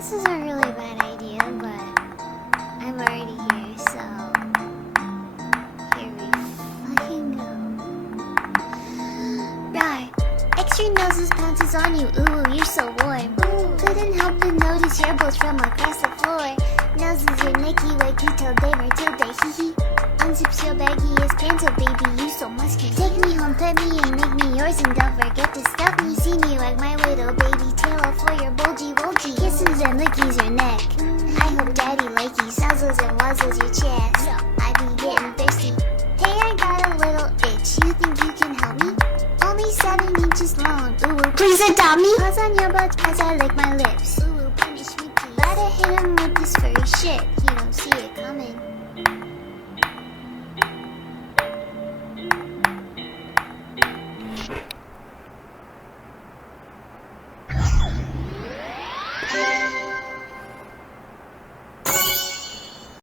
this is a really bad idea, but I'm already here, so here we fucking go. Right, extra noses pounces on you, ooh, you're so warm. Couldn't help but notice your bolts from across the floor. Noses your Nicky way, Tito, Dave, Matilda, hee hee. Unzips your baggiest pants, oh baby, you so musky. Take me home, pet me, and make me yours, and don't forget to stuff me. See me like my little baby tail for your bulgy wulgy. Kisses and lickies your neck. I hope daddy likey nuzzles and wuzzles your chest. I be getting thirsty. Hey, I got a little itch. You think you can help me? Only 7 inches long. Ooh, please adopt me. Paws on your butt as I lick my lips. Ooh, punish me, please. Gotta hit him with this furry shit. He don't see it coming.